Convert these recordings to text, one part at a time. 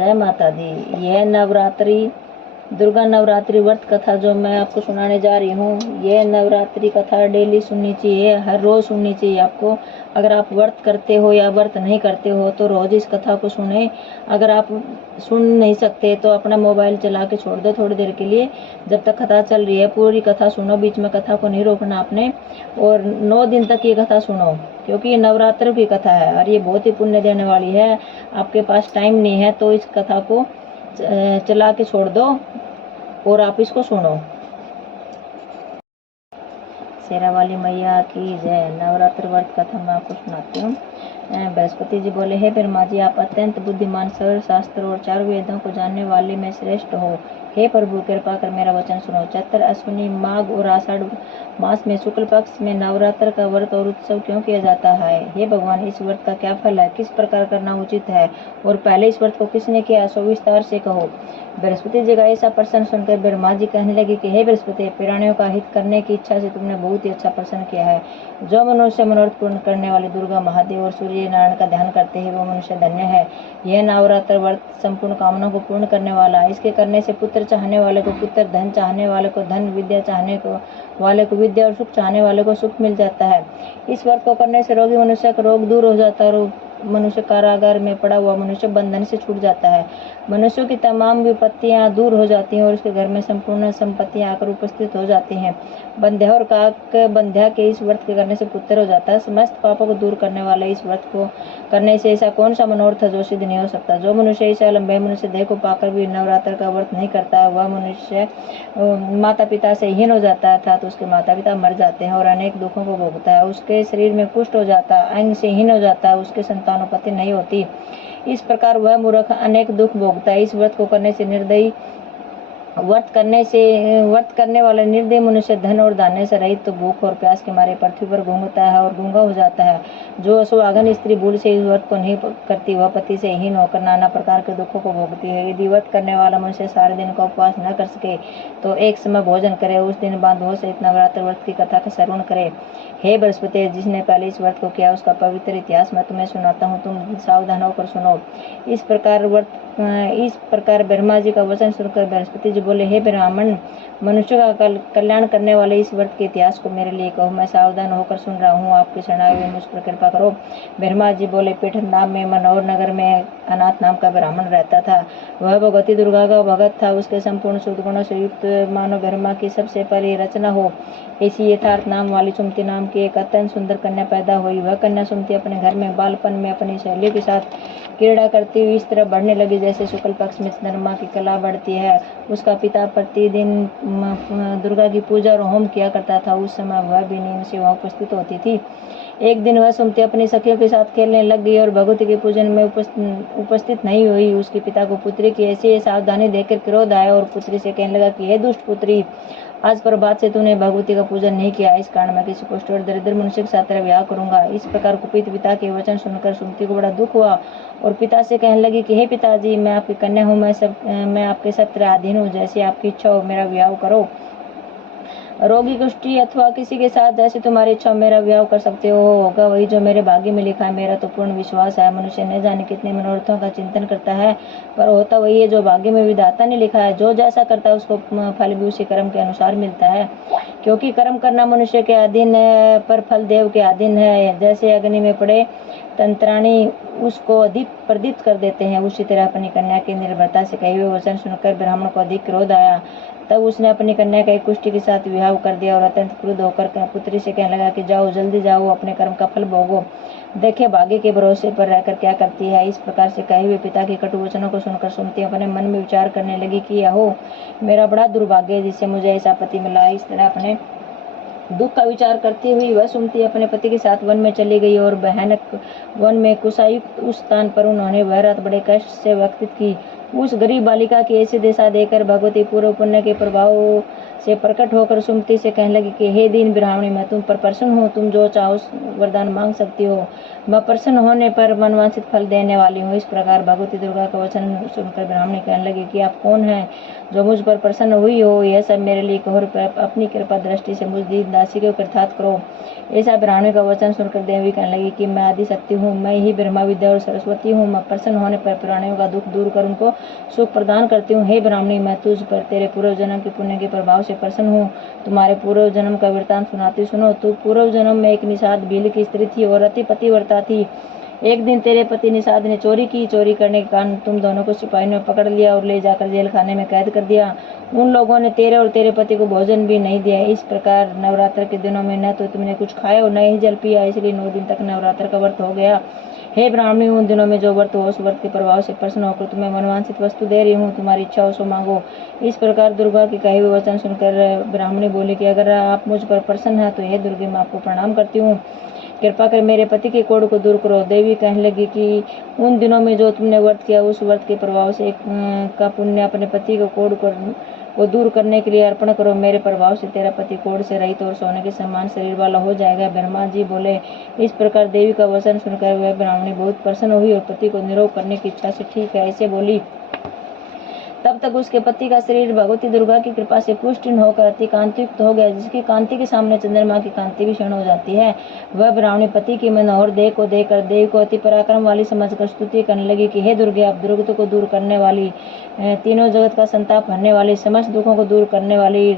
जय माता दी। यह नवरात्रि दुर्गा नवरात्रि व्रत कथा जो मैं आपको सुनाने जा रही हूँ, यह नवरात्रि कथा डेली सुननी चाहिए, हर रोज़ सुननी चाहिए आपको। अगर आप व्रत करते हो या व्रत नहीं करते हो तो रोज़ इस कथा को सुने। अगर आप सुन नहीं सकते तो अपना मोबाइल चला के छोड़ दो थोड़ी देर के लिए, जब तक कथा चल रही है पूरी कथा सुनो, बीच में कथा को नहीं रोकना आपने। और 9 दिन तक ये कथा सुनो, क्योंकि ये नवरात्र की कथा है और ये बहुत ही पुण्य देने वाली है। आपके पास टाइम नहीं है तो इस कथा को चला के छोड़ दो और आप इसको सुनो। शेरा वाली मैया की जय। नवरात्र व्रत कथा मैं आपको सुनाती हूँ। बृहस्पति जी बोले, हे ब्रह्मा जी, आप अत्यंत बुद्धिमान, सर्व शास्त्र और चार वेदों को जानने वाले में श्रेष्ठ हो। हे प्रभु, कृपा कर मेरा वचन सुनो। चैत्र, अश्विनी, माघ और आषाढ़ मास में शुक्ल पक्ष में नवरात्र का व्रत और उत्सव क्यों किया जाता है? हे भगवान, इस व्रत का क्या फल है? किस प्रकार करना उचित है? और पहले इस व्रत को किसने किया? सो विस्तार से कहो। बृहस्पति जी का ऐसा प्रश्न सुनकर ब्रह्मा जी कहने लगे कि हे बृहस्पति, प्राणियों का हित करने की इच्छा से तुमने बहुत ही अच्छा प्रश्न किया है। जो मनुष्य मनोरथ पूर्ण करने वाले दुर्गा, महादेव और सूर्य नारायण का ध्यान करते हैं वो मनुष्य धन्य है। यह नवरात्र व्रत संपूर्ण कामनाओं को पूर्ण करने वाला है। इसके करने से पुत्र चाहने वाले को पुत्र, धन चाहने वाले को धन, विद्या चाहने वाले को विद्या और सुख चाहने वाले को सुख मिल जाता है। इस व्रत को करने से रोगी मनुष्य का रोग दूर हो जाता है और मनुष्य कारागार में पड़ा हुआ मनुष्य बंधन से छूट जाता है। मनुष्यों की तमाम विपत्तियां दूर हो जाती हैं और उसके घर में संपूर्ण संपत्तियां आकर उपस्थित हो जाती हैं। बंध्या और काक बंध्या के इस व्रत के करने से पुत्र हो जाता है। समस्त पापों को दूर करने वाले इस व्रत को करने से ऐसा कौन सा मनोरथ जो सिद्ध नहीं हो सकता? जो मनुष्य इस लंबे मनुष्य देह को पाकर भी नवरात्र का व्रत नहीं करता, वह मनुष्य माता पिता से हीन हो जाता है, अर्थात उसके माता पिता मर जाते हैं और अनेक दुखों को भोगता है। उसके शरीर में कुष्ठ हो जाता है, अंग से हीन हो जाता है, उसके संतानोत्पत्ति नहीं होती। इस प्रकार वह मूर्ख अनेक दुख भोगता है। इस व्रत को करने से निर्दयी व्रत करने वाला निर्दयी मनुष्य धन और धान्य से रहित तो भूख और प्यास के मारे पृथ्वी पर घूमता है और गूंगा हो जाता है। जो सुहागन स्त्री भूल से इस व्रत को नहीं करती, वह पति से हीन होकर नाना प्रकार के दुखों को भोगती है। यदि व्रत करने वाला मनुष्य सारे दिन का उपवास न कर सके तो एक समय भोजन करे, उस दिन बाद भोज सहित नवरात्र व्रत की कथा का श्रवण करे। हे बृहस्पति, जिसने पहले इस व्रत को किया उसका पवित्र इतिहास मैं तुम्हें सुनाता हूँ, तुम सावधान होकर सुनो। इस प्रकार ब्रह्मा जी का वचन सुनकर बृहस्पति जी बोले, हे ब्राह्मण, मनुष्य का कल्याण करने वाले इस व्रत के इतिहास को मेरे लिए कहो, मैं सावधान होकर सुन रहा हूँ, आपकी शरणाई हुई मुझ पर कृपा करो। ब्रह्मा जी बोले, पीठनधाम में मनोहर नगर में अनाथ नाम का ब्राह्मण रहता था। वह भगवती दुर्गा का भगत था। उसके संपूर्ण शुद्ध गुणों से युक्त मानो ब्रह्मा की सबसे पहले रचना हो ऐसी यथार्थ नाम वाली सुमति नाम की एक अत्यंत सुंदर कन्या पैदा हुई। वह कन्या सुमति अपने घर में बालपन में अपनी सहेलियों के साथ क्रीड़ा करती हुई इस तरह बढ़ने लगी जैसे शुक्ल पक्ष में चंद्रमा की कला बढ़ती है। उसका पिता प्रतिदिन दुर्गा की पूजा और होम किया करता था। उस समय वह भी नींद से वहाँ उपस्थित होती थी। एक दिन वह सुमति अपनी सखियों के साथ खेलने लग गई और भगवती के पूजन में उपस्थित नहीं हुई। उसके पिता को पुत्री की ऐसी सावधानी देखकर क्रोध आया और पुत्री से कहने लगा कि हे दुष्ट पुत्री, आज प्रभात से तूने भगवती का पूजन नहीं किया, इस कारण मैं किसी कुष्ठ और दरिद्र मनुष्य के साथ तेरा विवाह करूंगा। इस प्रकार कुपित पिता के वचन सुनकर सुमति को बड़ा दुख हुआ और पिता से कहने लगी कि हे पिताजी, मैं आपकी कन्या हूँ, मैं आपके सब तरह अधीन हूँ, जैसी आपकी इच्छा हो मेरा विवाह करो। रोगी कुष्ठी अथवा किसी के साथ जैसे तुम्हारी इच्छा मेरा विवाह कर सकते हो, होगा वही जो मेरे भाग्य में लिखा है। मेरा तो पूर्ण विश्वास है। मनुष्य न जाने कितने मनोरथों का चिंतन करता है, पर होता वही है जो भाग्य में विधाता ने लिखा है। जो जैसा करता है उसको फल भी उसी कर्म के अनुसार मिलता है, क्योंकि कर्म करना मनुष्य के अधीन है पर फल देव के अधीन है। जैसे अग्नि में पड़े तंत्राणी उसको अधिक प्रदीप्त कर देते हैं, उसी तरह अपनी कन्या की निर्भरता से कहे हुए वचन सुनकर ब्राह्मण को अधिक क्रोध आया। तब उसने अपनी कन्या का एक कुष्ठी के साथ विवाह कर दिया और अत्यंत क्रुद्ध होकर पुत्री से कहने लगा कि जाओ, जल्दी जाओ, अपने कर्म का फल भोगो, देखे भाग्य के भरोसे पर रहकर क्या करती है। इस प्रकार से कहे हुए पिता के कटु वचनों को सुनकर सुमति अपने मन में विचार करने लगी कि यहो मेरा बड़ा दुर्भाग्य है जिससे मुझे ऐसा पति मिला। इस तरह अपने दुख का विचार करती हुई वह सुमति अपने पति के साथ वन में चली गई और भयानक वन में कुशायुक्त उस स्थान पर उन्होंने वह रात बड़े कष्ट से व्यतीत की। उस गरीब बालिका की ऐसी दशा देखकर भगवती पूर्व पुण्य के प्रभाव से प्रकट होकर सुमति से कहने लगी कि हे दीन ब्राह्मणी, मैं तुम पर प्रसन्न हूँ, तुम जो चाहो वरदान मांग सकती हो, मैं प्रसन्न होने पर मनवांछित फल देने वाली हूँ। इस प्रकार भगवती दुर्गा का वचन सुनकर ब्राह्मणी कहने लगी कि आप कौन हैं जो मुझ पर प्रसन्न हुई हो? यह सब मेरे लिए कहो, अपनी कृपा दृष्टि से मुझ दीन दासी को कृतार्थ करो। ऐसा ब्राह्मणी का वचन सुनकर देवी कहने लगी कि मैं आदि शक्ति हूँ, मैं ही ब्रह्मा विद्या और सरस्वती हूँ, मैं प्रसन्न होने पर प्राणियों का दुख दूर कर उनको सुख प्रदान करती हूँ। हे ब्राह्मणी, मैं तुझ पर तेरे पूर्व जन्म के पुण्य के प्रभाव से प्रसन्न हूँ। तुम्हारे पूर्व जन्म का वृतांत सुनाती सुनो। तू पूर्व जन्म में एक निषाद भील की स्त्री थी और अति पतिव्रता थी। एक दिन तेरे पति निषाद ने चोरी की। चोरी करने के कारण तुम दोनों को सिपाहियों ने पकड़ लिया और ले जाकर जेल खाने में कैद कर दिया। उन लोगों ने तेरे और तेरे पति को भोजन भी नहीं दिया। इस प्रकार नवरात्र के दिनों में न तो तुमने कुछ खाया और न ही जल पिया, इसलिए 9 दिन तक नवरात्र का व्रत हो गया। हे ब्राह्मणी, उन दिनों में जो व्रत हो उस व्रत के प्रभाव से प्रसन्न होकर तुम्हें मनवांछित वस्तु दे रही हूँ, तुम्हारी इच्छा हो सो मांगो। इस प्रकार दुर्गा के कहे हुए वचन सुनकर ब्राह्मणी बोली कि अगर आप मुझ पर प्रसन्न है तो हे दुर्गे, मैं आपको प्रणाम करती हूँ, कृपा कर मेरे पति के कोढ़ को दूर करो। देवी कहने लगी कि उन दिनों में जो तुमने व्रत किया उस व्रत के प्रभाव से का पुण्य अपने पति को कोढ़ को दूर करने के लिए अर्पण करो। मेरे प्रभाव से तेरा पति कोढ़ से रहित और सोने के समान शरीर वाला हो जाएगा। ब्रह्मा जी बोले। इस प्रकार देवी का वचन सुनकर वह ब्राह्मणी बहुत प्रसन्न हुई और पति को निरोग करने की इच्छा से ठीक है ऐसे बोली। तब तक उसके पति का शरीर भगवती दुर्गा की कृपा से पुष्टिन होकर अति कांतियुक्त हो गया, जिसकी कांति के सामने चंद्रमा की कांति भी क्षीण हो जाती है। वह ब्राह्मणी पति की मनोहर देह को देखकर देवी को अति पराक्रम वाली समझकर स्तुति करने लगी कि हे दुर्गे, आप दुर्गत को दूर करने वाली, तीनों जगत का संताप हरने वाली, समस्त दुखों को दूर करने वाली,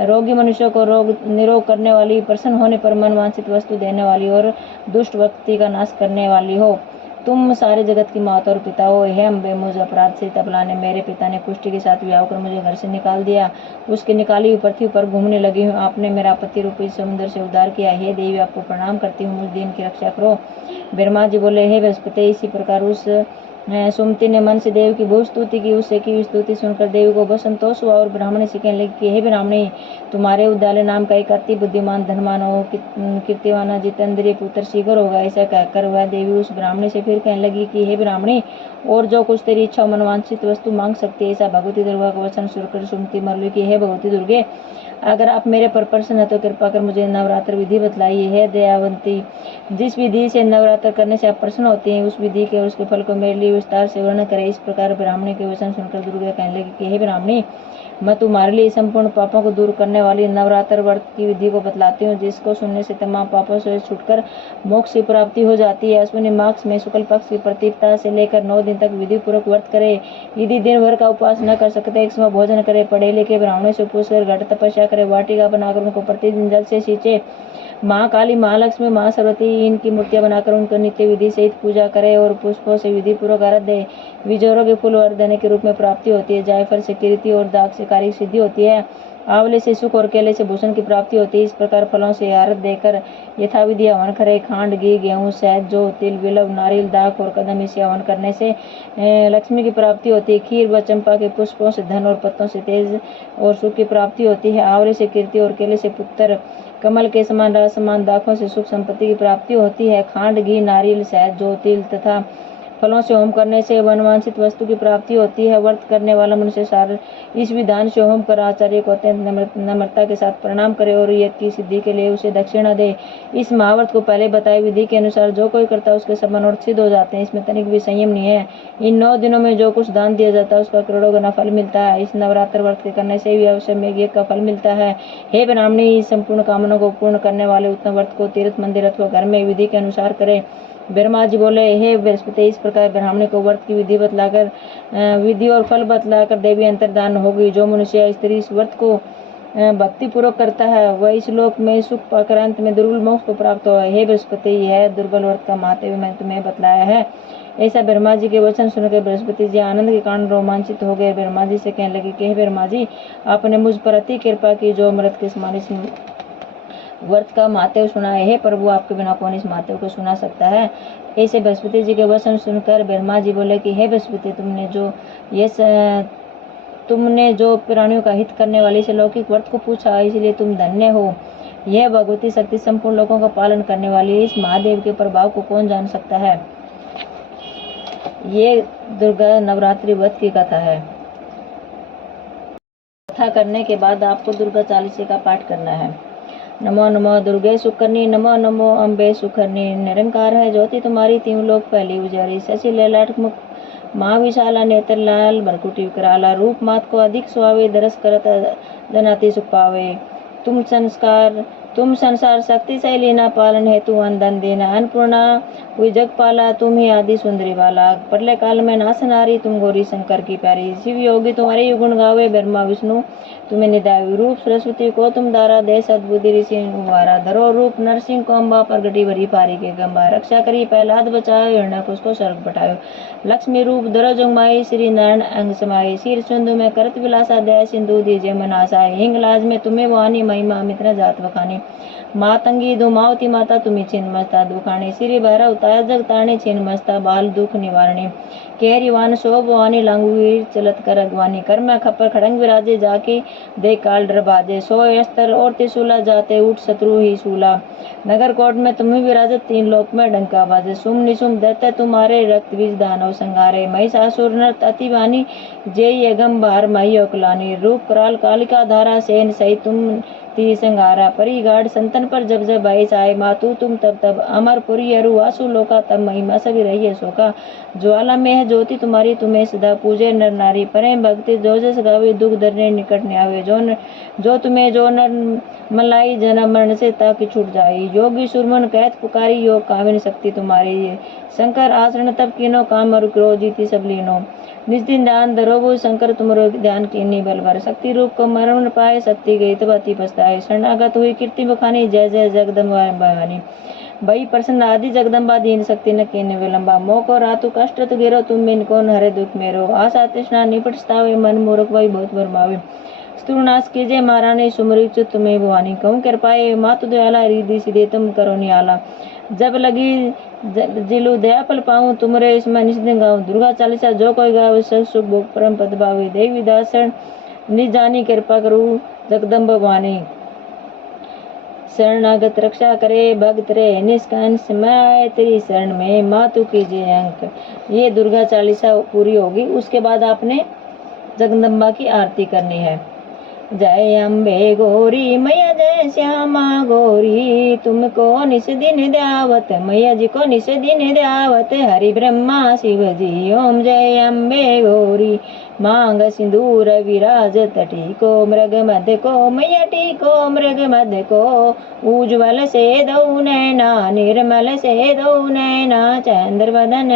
रोगी मनुष्यों को रोग निरोग करने वाली, प्रसन्न होने पर मन वांछित वस्तु देने वाली और दुष्ट व्यक्ति का नाश करने वाली हो। तुम सारे जगत की माता और पिता हो। हे अम्बे, मुझ अपराध से तपला ने मेरे पिता ने कुष्ठी के साथ विवाह कर मुझे घर से निकाल दिया। उसके निकाली हुई पृथ्वी पर घूमने लगी हूँ। आपने मेरा पति रूपी समुद्र से उद्धार किया। हे देवी, आपको प्रणाम करती हूँ, मुझ दीन की रक्षा करो। ब्रह्मा जी बोले, हे बृहस्पति, इसी प्रकार उस सुमति ने मन से देवी की बहुत स्तुति की। उससे की स्तुति सुनकर देवी को बहुत संतोष हुआ और ब्राह्मणी से कहने लगी कि हे ब्राह्मणी, तुम्हारे उद्दालय नाम का एक अति बुद्धिमान, धनवान और कीर्तिवान जितेंद्रिय पुत्र शीघ्र होगा। ऐसा कहकर वह देवी उस ब्राह्मणी से फिर कहने लगी कि हे ब्राह्मणी, और जो कुछ तेरी इच्छा मनवांछित वस्तु मांग सकती है। ऐसा भगवती दुर्गा का वचन सुनकर सुमति मरली कि हे भगवती दुर्गे, अगर आप मेरे पर प्रसन्न है तो कृपा कर मुझे नवरात्र विधि बतलाइए। हे दयावंती, जिस विधि से नवरात्र करने से आप प्रसन्न होते हैं उस विधि के और उसके फल को मेरे लिए विस्तार से वर्णन करें। इस प्रकार ब्राह्मणी के वचन सुनकर दुर्गा कहने लगी कि हे ब्राह्मणी, मैं तुम्हारे लिए संपूर्ण पापों को दूर करने वाली नवरात्र व्रत की विधि को बतलाती हूँ, जिसको सुनने से तमाम पापों से छुटकर मोक्ष की प्राप्ति हो जाती है। अश्विनी मास में शुक्ल पक्ष की प्रतिपदा से लेकर 9 दिन तक विधि पूर्वक व्रत करे। यदि दिन भर का उपवास न कर सकते एक समय भोजन करे। पढ़े लिखे ब्राह्मणों से पूछकर घट तपस्या करे। वाटिका बनाकर उनको प्रतिदिन जल से सींचे। महाकाली, महालक्ष्मी, महासरस्वती इनकी मूर्तियां बनाकर उनको नित्य विधि सहित पूजा करे और पुष्पों से विधि पूर्वक आराध्य दे। विजोरों के फूल वरदान के रूप में प्राप्ति होती है। जायफल से कीर्ति और दाग से कार्य सिद्धि होती है। आंवले से सुख और केले से भूषण की प्राप्ति होती है। इस प्रकार फलों से आरत देकर यथाविधि हवन करे। खांड, घी, गेहूं, शहद, जौ, तिल, बिल्व, नारियल, दाख और कदम इसे हवन करने से लक्ष्मी की प्राप्ति होती है। खीर व चंपा के पुष्पों से धन और पत्तों से तेज और सुख की प्राप्ति होती है। आंवले से कीर्ति और केले से पुत्र, कमल के समान राज समान दाखों से सुख संपत्ति की प्राप्ति होती है। खांड, घी, नारियल, शहद, जौ, तिल तथा फलों से होम करने से मनवांछित वस्तु की प्राप्ति होती है। व्रत करने वाला मनुष्य सार इस विधान से होम कर आचार्य को अत्यंत नम्रता के साथ प्रणाम करे और यज्ञ की सिद्धि के लिए उसे दक्षिणा दे। इस महाव्रत को पहले बताई विधि के अनुसार जो कोई करता है उसके सब मनोरथ सिद्ध हो जाते हैं। इसमें तनिक भी संयम नहीं है। इन 9 दिनों में जो कुछ दान दिया जाता है उसका करोड़ों गुना फल मिलता है। इस नवरात्र व्रत के करने से भी अवश्य में यज्ञ का फल मिलता है। हे ब्राह्मणी, संपूर्ण कामनाओं को पूर्ण करने वाले उत्तम व्रत को तीर्थ, मंदिर अथवा घर में विधि के अनुसार करे। ब्रह्मा जी बोले, हे बृहस्पति, इस प्रकार ब्राह्मणी को व्रत की विधि बतलाकर विधि और फल बतलाकर देवी अंतर्धान होगी। जो मनुष्य या स्त्री इस व्रत को भक्ति पूर्वक करता है वह इस लोक में सुख पाकर अंत में दुर्बल मोक्ष को प्राप्त हो। हे बृहस्पति, यह दुर्बल व्रत का महात्म्य मैंने तुम्हें बतलाया है। ऐसा ब्रह्मा जी के वचन सुनकर बृहस्पति जी आनंद के कारण रोमांचित हो गए। ब्रह्मा जी से कहने लगे कि हे ब्रह्मा जी, आपने मुझ पर अति कृपा की, जो अमृत के समान इस व्रत का महात्म्य सुना है। हे प्रभु, आपके बिना कौन इस महात्म्य को सुना सकता है। ऐसे बृहस्पति जी के वचन सुनकर ब्रह्मा जी बोले कि हे बृहस्पति, तुमने जो प्राणियों का हित करने वाले इस लौकिक व्रत को पूछा, इसलिए तुम धन्य हो। यह भगवती शक्ति संपूर्ण लोगों का पालन करने वाली इस महादेव के प्रभाव को कौन जान सकता है। ये दुर्गा नवरात्रि व्रत की कथा है। कथा करने के बाद आपको दुर्गा चालीसा का पाठ करना है। नमो नमो दुर्गे सुकर्णी, नमो नमो अम्बे सुखर्णी। निरंकार है ज्योति तुम्हारी, तीन लोक पहली उजारी। शशि ललाट मुख माँ विशाला, नेत्र लाल भरकुटी विकराला। रूप मात को अधिक सुहावे, दरस करत जनाति सुख पावे। तुम संसार शक्तिशाली ना, पालन हेतु अन्न देना। अन्नपूर्णा हुई जगपाला, तुम ही आदि सुंदरी बाला। प्रलय काल में नासनारी, तुम गौरी शंकर की प्यारी। शिव योगी तुम्हारे ही गुण गावे, ब्रह्मा विष्णु तुम्हें निदावी। रूप सरस्वती को तुम दारा, दे सद्बुद्धि ऋषि उवारा। धरो रूप नरसिंह को अम्बा, प्रगटी भरी पारी के गंबा। रक्षा करी प्रहलाद बचाओ, हिरण्यकुश को स्वर्ग पठाओ। लक्ष्मी रूप धरो जगमाई, श्री नारायण अंग समाई। शीर सिंधु में करत विलासा, दया सिंधु दीजिए मनासाय। हिंगलाज में तुम्हें वानी, महिमा मित्र जात बखानी। मातंगी धुमावती माता, तुम्हें छिन्न मस्ता दुखानी। श्री भैरव ताया जग तारणी, छिन्न मस्ता बाल दुख निवारणी। केहरी वान शोभ वानी, लांगू वीर चलत कर अगवानी। कर में खप्पर खड़ंग विराजे, जाके देख काल डर बाजे। 100 अस्त्र और त्रिशूला, जाते उठ शत्रु ही शूला। नगर कोट में तुम्हें विराजत, तीन लोक में डंका बाजे। सुम निशुम दैत्य तुम्हारे, रक्त बीज दानव संगारे। महिषासुर नर्त अति वानी, जय यगम बार मही ओकलानी। रूप कराल कालिका धारा, सेन सहित तुम ती संगारा। परी गाढ़ संतन पर जब जब भय आए, मातु तुम तब तब। अमरपुरी अरु आसु लोका, तब महिमा सभी रही है शोका। ज्वाला में है ज्योति तुम्हारी, तुम्हें सदा पूजे नर नारी। प्रेम भक्ति जो जस गावे, दुख दरने निकट न आवे। जो नर मलाई, जन्म मरण से ताकि छूट जाई। योगी सुरमन कहत पुकारी, योग कामिनी शक्ति तुम्हारी। शंकर आश्रण तब कीनो, काम और क्रोध जीती सब लीनो। निज दिन ध्यान धरो शंकर, तुमरो ध्यान कीनी बल भर। शक्ति रूप को मरण पाए, शक्ति गई तब अति पछताए। शरणागत हुई कीर्ति बखानी, जय जय जगदम्बा भवानी। भई प्रसन्न आदि जगदम्बा, दीन शक्ति न कीन्य विलंबा। मोको रातु कष्ट तो गिरो, तुम बिन कौन हरे दुख मेरो। आशा तृष्णा निपट सतावे, मन मूर्ख वही बहुत भरमावे। स्तुनाश कीजिए महारानी, सुमरी च्युत तुम्हें भवानी। कहूँ कृपाए मातु दयाला, रिद्धि सिद्धि तुम करो नियाला। जब लगी जिलु दया फल पाऊँ, तुमरे इसमें निश्चित गाऊँ। दुर्गा चालीसा जो कोई गावे, सब सुख भोग परम पद पावे। देवी दासन निज जानी, कृपा करूँ जगदम्ब भवानी। शरणागत रक्षा करे, भक्त रे निष्कंस। मैं तेरी शरण में, मातु कीजिए अंक। ये दुर्गा चालीसा पूरी होगी। उसके बाद आपने जगदम्बा की आरती करनी है। जय अम्बे गौरी मैया, जय श्यामा गौरी। तुमको निस दिन द्यावत, मैया जी को निस दिन द्यावत। हरि ब्रह्मा शिव जी, ओम जय अम्बे गौरी। मांग सिंदूर विराजत, टीको मृग मध्य को। मैया टीको मृग मध्य को। उज्ज्वल से दो नैना, निर्मल से दो नैना। चंद्र वदन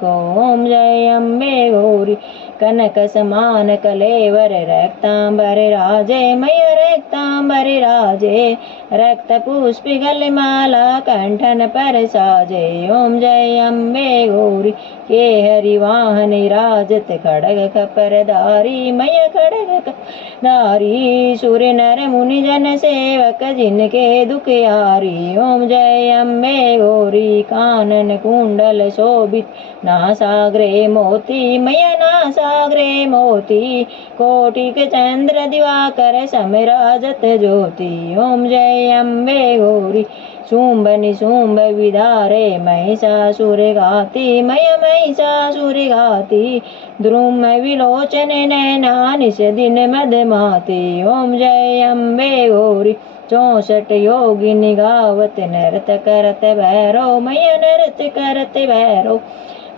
को, ओम जय अम्बे गौरी। कनक समान कलेवर, रक्तांबर राजे। मैया रक्तांबर राजे। रक्त पुष्प गल माला, कंठन पर साजे। ओम जय अम्बे गौरी। के हरि वाहन राजत, खड़ग खपरधारी। मैया खड़ग खपरधारी। सूर्य नर मुनि जन सेवक, जिनके दुख यारी। ओम जय अम्बे गौरी। कानन कुंडल शोभित, नासाग्रे मोती। मैया नासाग्रे मोती। कोटिक चंद्र दिवाकर, समराजत ज्योति। ओम जय अम्बे गौरी। शुंभ निशुंभ विदारे, महिषासुर घाती। मैया महिषासुर घाती। द्रुम विलोचन नैना, निश दिन मदमाती। ओम जय अम्बे गौरी। 64 योगिनी गावत, नृत करत भैरव। मैया नृत करत भैरव।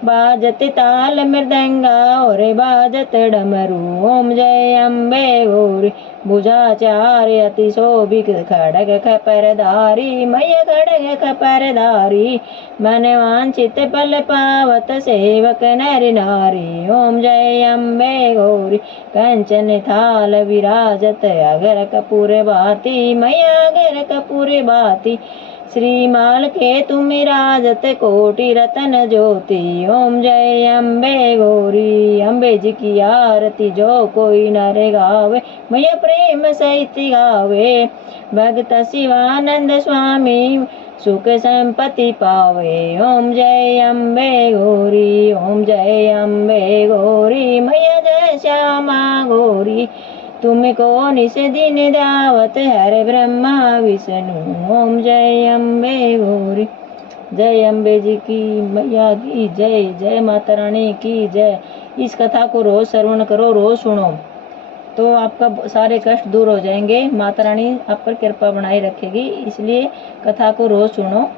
बाजत ताल मृदंगा, और बाजत डमरू। ओम जय अम्बे गौरी। भुजाचार्य अति शोभित, खड़ग खपरधारी। मैया खड़ग खपरधारी। मन वांछित फल पावत, सेवक नर नारी। ओम जय अम्बे गौरी। कंचन थाल विराजत, अगर कपूर बाती। मैया अगर कपूर बाती। श्रीमाल के तुम राजत, कोटि रतन ज्योति। ओम जय अम्बे गौरी। अम्बे जी की आरती जो कोई नर गावे, मैया प्रेम सहित गावे। भक्त शिवानंद स्वामी, सुख संपत्ति पावे। ओम जय अम्बे गौरी। ओम जय अम्बे गौरी। मैया जय श्यामा गौरी। तुमको निस दिन दावत, हरे ब्रह्मा विष्णु। ओम जय अम्बे गौरी। जय अम्बे जी की मैया की जय। जय माता रानी की जय। इस कथा को रोज श्रवण करो, रोज सुनो। तो आपका सारे कष्ट दूर हो जाएंगे। माता रानी आप पर कृपा बनाए रखेगी, इसलिए कथा को रोज सुनो।